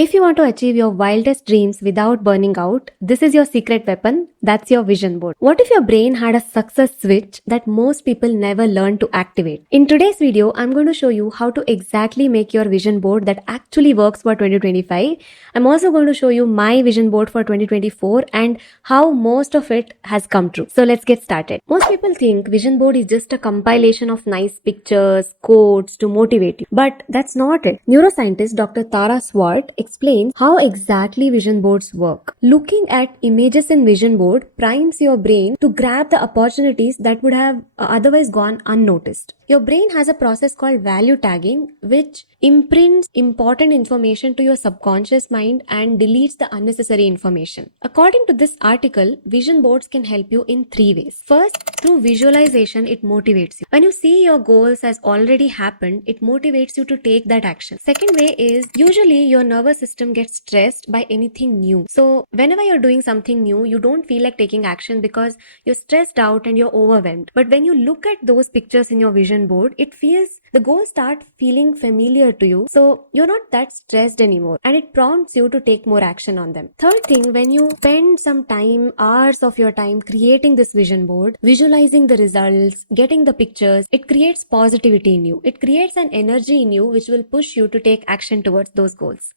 If you want to achieve your wildest dreams without burning out, this is your secret weapon. That's your vision board. What if your brain had a success switch that most people never learn to activate? In today's video, I'm going to show you how to exactly make your vision board that actually works for 2025. I'm also going to show you my vision board for 2024 and how most of it has come true. So let's get started. Most people think vision board is just a compilation of nice pictures, quotes to motivate you. But that's not it. Neuroscientist Dr. Tara Swart explains how exactly vision boards work. Looking at images in vision board primes your brain to grab the opportunities that would have otherwise gone unnoticed. Your brain has a process called value tagging, which imprints important information to your subconscious mind and deletes the unnecessary information. According to this article, vision boards can help you in 3 ways. First, through visualization, it motivates you. When you see your goals as already happened, it motivates you to take that action. Second way is, usually your nervous system gets stressed by anything new. So whenever you're doing something new, you don't feel like taking action because you're stressed out and you're overwhelmed. But when you look at those pictures in your vision board, the goals start feeling familiar to you. So you're not that stressed anymore and it prompts you to take more action on them. Third thing, when you spend some time, hours of your time creating this vision board, visualizing the results, getting the pictures, it creates positivity in you. It creates an energy in you which will push you to take action towards those goals.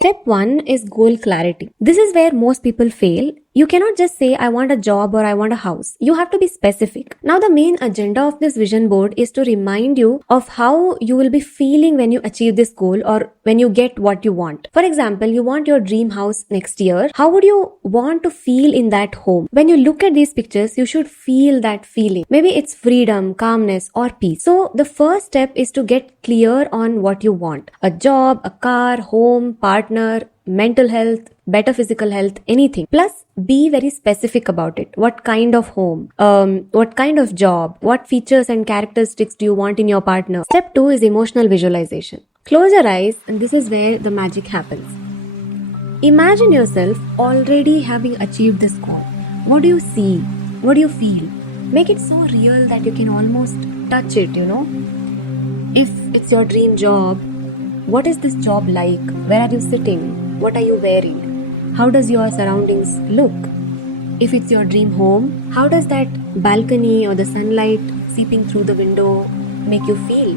Step 1 is goal clarity. This is where most people fail. You cannot just say, I want a job or I want a house. You have to be specific. Now, the main agenda of this vision board is to remind you of how you will be feeling when you achieve this goal or when you get what you want. For example, you want your dream house next year. How would you want to feel in that home? When you look at these pictures, you should feel that feeling. Maybe it's freedom, calmness, or peace. So, the first step is to get clear on what you want. A job, a car, home, partner, mental health, better physical health, anything. Plus, be very specific about it. What kind of home? What kind of job? What features and characteristics do you want in your partner? Step 2 is emotional visualization. Close your eyes and this is where the magic happens. Imagine yourself already having achieved this goal. What do you see? What do you feel? Make it so real that you can almost touch it, If it's your dream job, what is this job like? Where are you sitting? What are you wearing? How does your surroundings look? If it's your dream home, how does that balcony or the sunlight seeping through the window make you feel?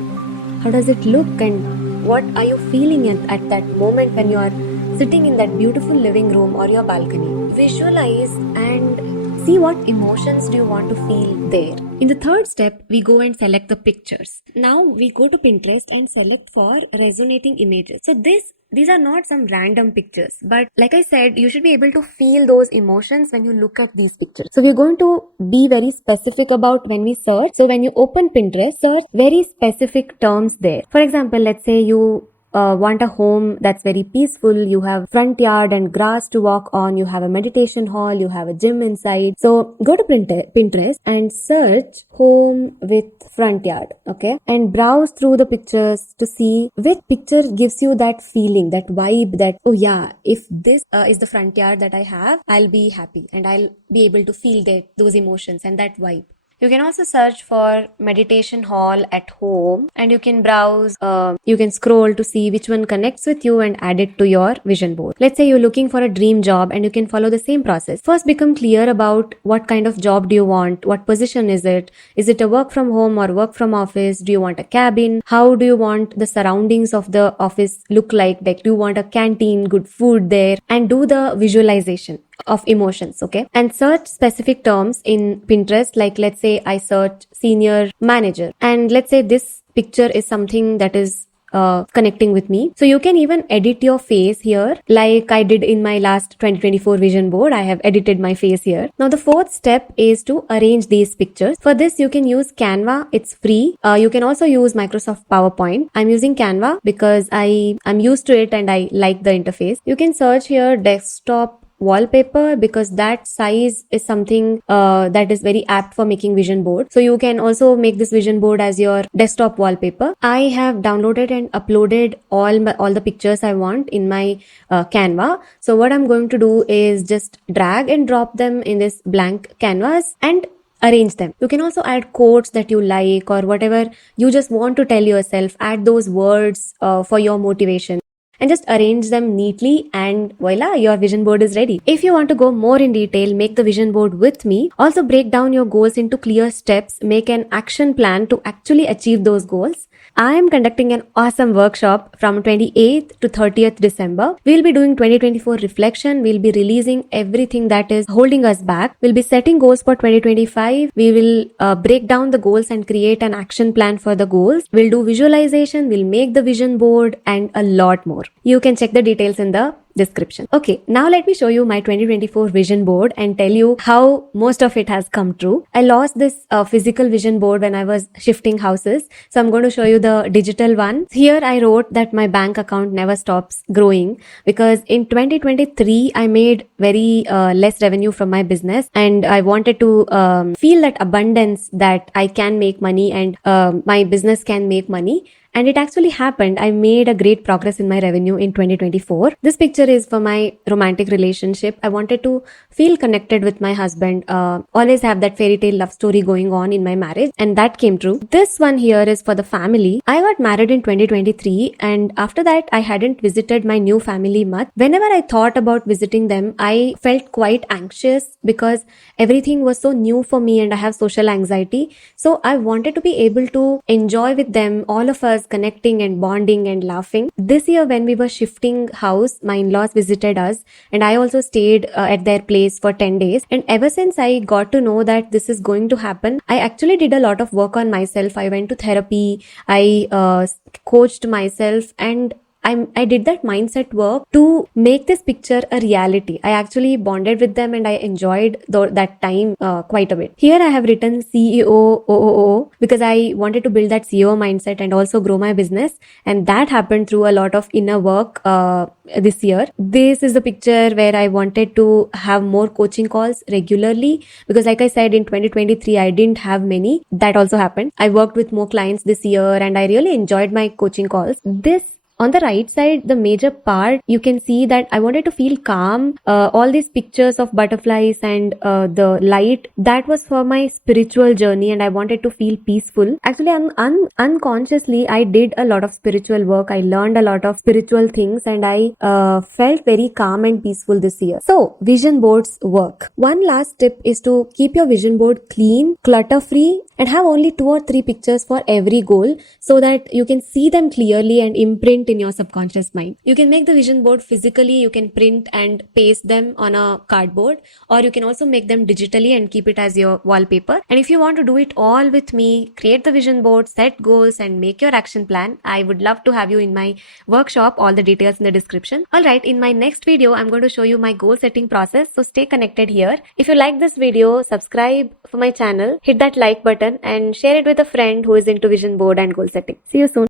How does it look and what are you feeling at that moment when you are sitting in that beautiful living room or your balcony? Visualize and see what emotions do you want to feel there. In the third step, we go and select the pictures. Now we go to Pinterest and select for resonating images. So these are not some random pictures, but like I said, you should be able to feel those emotions when you look at these pictures. So we're going to be very specific about when we search. So when you open Pinterest, search very specific terms there. For example, let's say you want a home that's very peaceful, you have front yard and grass to walk on, you have a meditation hall, you have a gym inside. So go to Pinterest and search home with front yard, okay? And browse through the pictures to see which picture gives you that feeling, that vibe that, oh yeah, if this is the front yard that I have, I'll be happy and I'll be able to feel those emotions and that vibe. You can also search for meditation hall at home and you can browse, you can scroll to see which one connects with you and add it to your vision board. Let's say you're looking for a dream job and you can follow the same process. First, become clear about what kind of job do you want, what position is it? Is it a work from home or work from office? Do you want a cabin? How do you want the surroundings of the office look like? Like, do you want a canteen, good food there? And do the visualization of emotions, okay? And search specific terms in Pinterest, like let's say I search senior manager and let's say this picture is something that is connecting with me. So you can even edit your face here like I did in my last 2024 vision board. I have edited my face here. Now the fourth step is to arrange these pictures. For this you can use Canva. It's free. You can also use Microsoft PowerPoint. I'm using Canva because I'm used to it and I like the interface. You can search here desktop wallpaper because that size is something that is very apt for making vision board. So you can also make this vision board as your desktop wallpaper. I have downloaded and uploaded all the pictures I want in my Canva. So what I'm going to do is just drag and drop them in this blank canvas and arrange them. You can also add quotes that you like or whatever you just want to tell yourself. Add those words for your motivation and just arrange them neatly, and voila, your vision board is ready. If you want to go more in detail, make the vision board with me. Also break down your goals into clear steps, make an action plan to actually achieve those goals. I am conducting an awesome workshop from 28th to 30th December. We'll be doing 2024 reflection. We'll be releasing everything that is holding us back. We'll be setting goals for 2025. We will break down the goals and create an action plan for the goals. We'll do visualization. We'll make the vision board and a lot more. You can check the details in the description. Okay, now let me show you my 2024 vision board and tell you how most of it has come true. I lost this physical vision board when I was shifting houses, so I'm going to show you the digital one. Here I wrote that my bank account never stops growing, because in 2023 I made very less revenue from my business, and I wanted to feel that abundance that I can make money and my business can make money. And it actually happened. I made a great progress in my revenue in 2024. This picture is for my romantic relationship. I wanted to feel connected with my husband, always have that fairy tale love story going on in my marriage, and that came true. This one here is for the family. I got married in 2023, and after that I hadn't visited my new family much. Whenever I thought about visiting them, I felt quite anxious because everything was so new for me and I have social anxiety. So I wanted to be able to enjoy with them, all of us connecting and bonding and laughing. This year when we were shifting house, my in-laws visited us and I also stayed at their place for 10 days. And ever since I got to know that this is going to happen, I actually did a lot of work on myself. I went to therapy, I coached myself, and I did that mindset work to make this picture a reality. I actually bonded with them and I enjoyed that time quite a bit. Here I have written CEO OOO because I wanted to build that CEO mindset and also grow my business, and that happened through a lot of inner work this year. This is the picture where I wanted to have more coaching calls regularly, because like I said, in 2023 I didn't have many. That also happened. I worked with more clients this year and I really enjoyed my coaching calls. This on the right side, the major part, you can see that I wanted to feel calm. All these pictures of butterflies and the light, that was for my spiritual journey and I wanted to feel peaceful. Actually, unconsciously, I did a lot of spiritual work. I learned a lot of spiritual things and I felt very calm and peaceful this year. So, vision boards work. One last tip is to keep your vision board clean, clutter-free, and have only 2 or 3 pictures for every goal so that you can see them clearly and imprint in your subconscious mind. You can make the vision board physically, you can print and paste them on a cardboard, or you can also make them digitally and keep it as your wallpaper. And if you want to do it all with me, create the vision board, set goals, and make your action plan, I would love to have you in my workshop. All the details in the description. Alright, in my next video, I'm going to show you my goal setting process, so stay connected here. If you like this video, subscribe for my channel, hit that like button and share it with a friend who is into vision board and goal setting. See you soon.